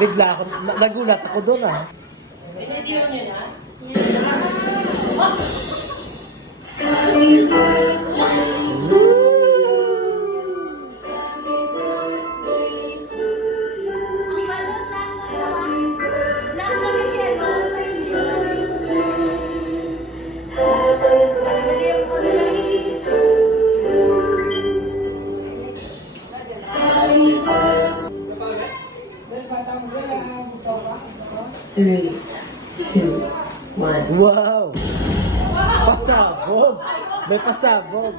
Bigla ako, nagulat ako doon ah. Pinadiyo niyo na? Ang balot lang lang kami kero. Three, two, one. Wow! Pasabog! May pasabog!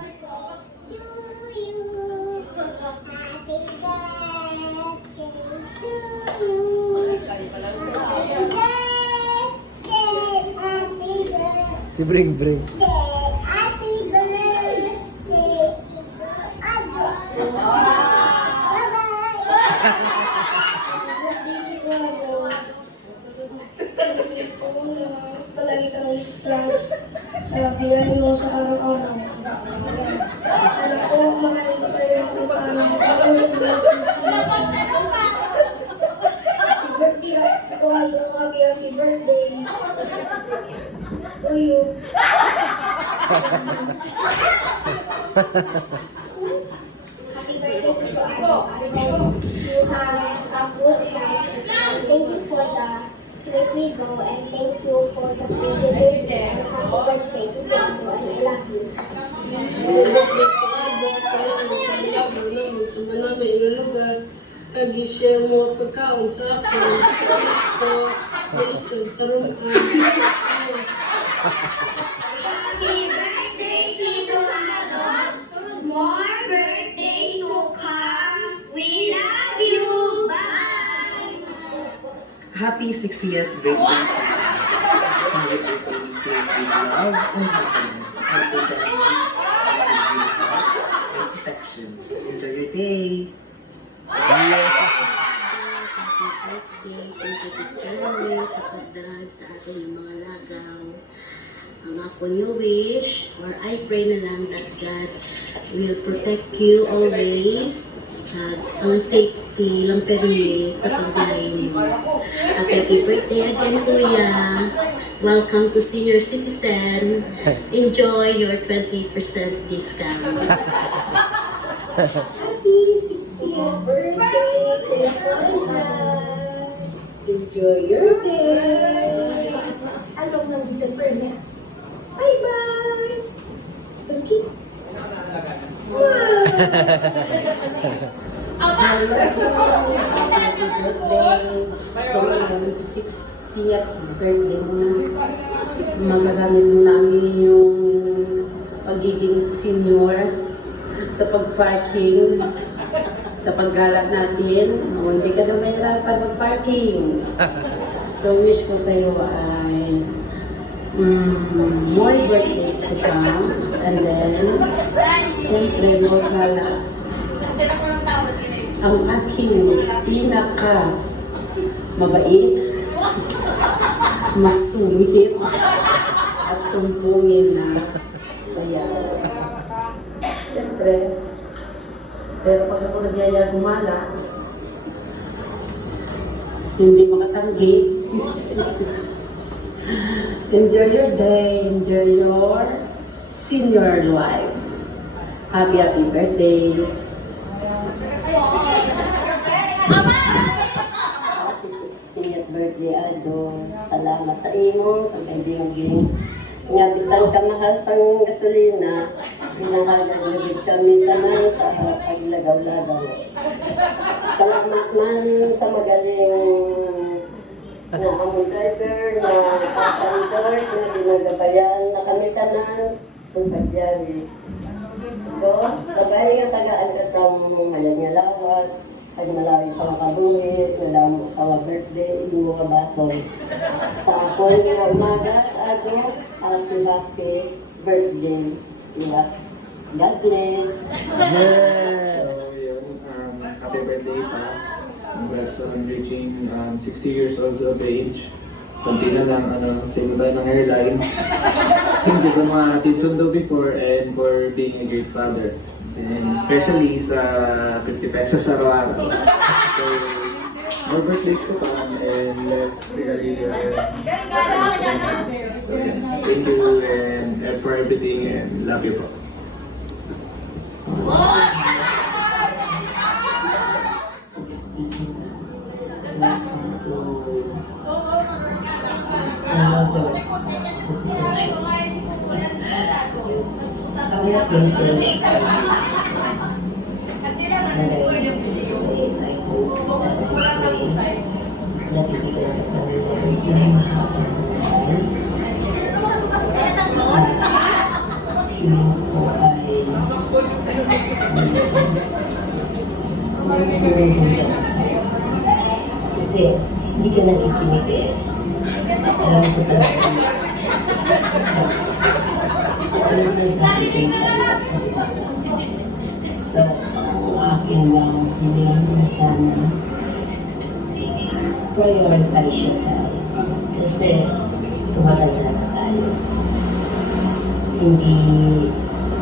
Si Bring Bring. Palagi ka ng class sa biyahe mo sa araw-araw. Sana po makain tayo ng parang birthday ako, happy birthday to you. Happy birthday to you. You have a good life. Thank you for the let me go and thank you for the privilege and happy birthday to you and I love you. Kag-share mo pagkaon sa akin. So, balitod sa room. Happy birthday, Tito Carlos. More birthdays to come. We love you. Bye. Happy 60th birthday. Happy birthday, we say with love and happiness. Happy birthday, and protection. Enjoy your day. Happy birthday, thank you to Kelly sa pag-drive sa ating mga lagaw. Ang ako new wish, or I pray na lang that God will protect you always. At ang safety lang permi sa pagdahin mo. At happy birthday again, Kuya. Welcome to Senior Citizen. Enjoy your 20% discount. Happy 60th birthday, Kuya Carlos. Enjoy your day. Along ng December niya. Bye-bye. Kiss. Wow. Happy birthday. So, yung 60th birthday mo na. Magagamit mo na ang iyong pagiging senior sa pag-parking, sa paggalak natin. Hindi ka na mahirapan mag-parking. So, wish ko sa iyo ay more birthday to come. And then, siyempre, more galak. Ang aking pinaka mabait, masungit, at sumpungin na bayan. Siyempre, pero pag ako nagyaya gumala, hindi makatanggi. Enjoy your day, enjoy your senior life. Happy birthday. Happy 60th birthday, Aldo. Salamat sa imo, sa kaibigan. Nga bisang kamahal sang gasolina, pinahagagagig kami tanan sa paglagaw-lagaw. Salamat man sa magaling na among driver, na kapandor, na ginagabayan na kami tanan kung pagyari. So, kabay nga tagaan ka sa mayan nga lawas, ay malawin pang kabuhi, nalang pang birthday, yung mga baton. Sa akon nga umaga, happy birthday. Diba? God bless. Yeah! So yun, happy birthday pa. Congrats on reaching 60 years old of age. Kunti na lang, save tayo ng airline. Thank you sa mga atid sundo before and for being a great father. And especially sa 50 pesos araw-araw. So, more birthdays to come and let's really so, yeah. Thank you and for everything and love you po. Welcome to another citizenship. I'm not going to wish for you, but I want to say I hope that I pray na bibigyan ka ng mahaba ng buhay. Tingin ko ay masunod ka na sa'yo. Kasi hindi ka nakikinig eh. Alam ko talaga. Ano sinasabi ko yung talaga sa iyo. So, ang akin lang, hindi na sana prioritize siya tayo. Kasi tumatanda na tayo. Hindi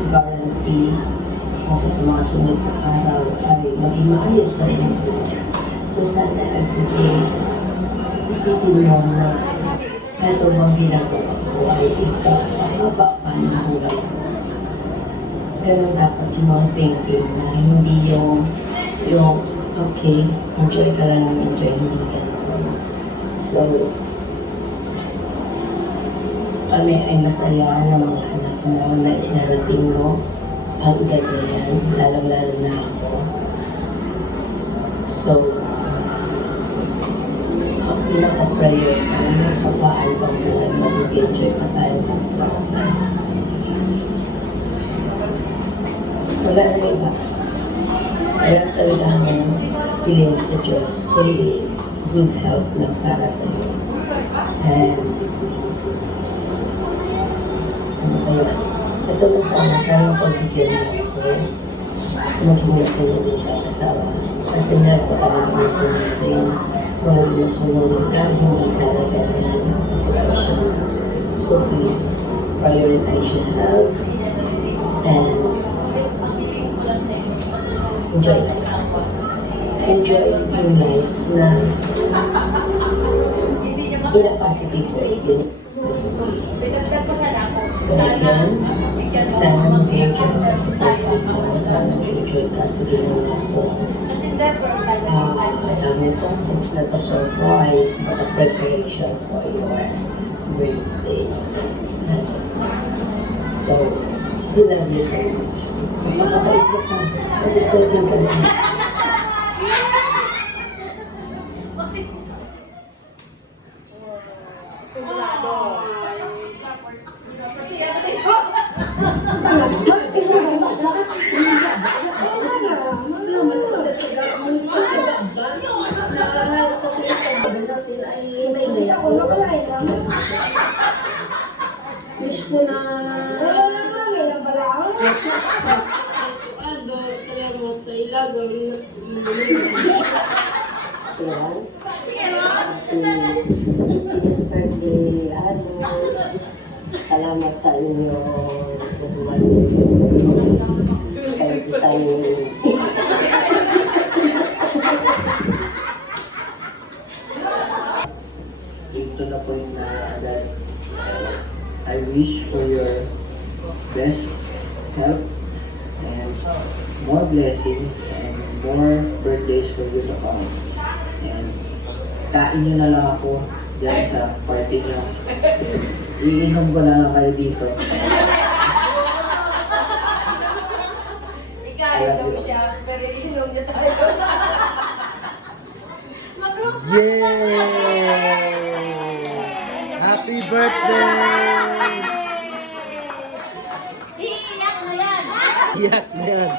guarantee kung sa mga sunod na araw ay maging maayos pa rin ang buhay. So sana everyday, isipin mo na ito bang ginagawa ko ay ikapahaba pa ng buhay ko. Ganun dapat yung mga thinking na hindi yung okay, enjoy ka lang ng enjoy, hindi ka naman. So, kami ay masaya ng mga anak mo na narating mo ang edad na yan, lalong-lalo na ako. So, ang pinaka-prayer ko, papaano bang buhay mag-enjoy pa tayo mag-frontline. Wala na iba. Kaya talaga ang feeling sa Diyos, kundi good health lang para sa iyo. And, ano kaya, ito na sana pagbigyan mo ako maging masunod ka asawa. Kasi never ka na masunod din. Kung masunod ka, hindi sana ganyan ang sitwasyon. So please, prioritize your health and enjoy life. Enjoy yung life na in a positive way. Yun positive. So again, sana mag-enjoy ka sa family mo, sana mag-enjoy ka sa ginawa ko. Alam ito, it's not a surprise, but a preparation for your birthday. So, we love you so much. Makakait mo ka, pwede ka lang. Wish ko na salamat sa ilago. Birthday, salamat sa inyo. Kahit isang to the point na that I wish for your best health and more blessings and more birthdays for you to come. And kain nyo na lang ako dyan sa party nyo. Iinom ko na lang kayo dito. Ikaw siya, pero inom niya tayo. Yay! Happy birthday! Iiyak mo yan! Iyak na yan.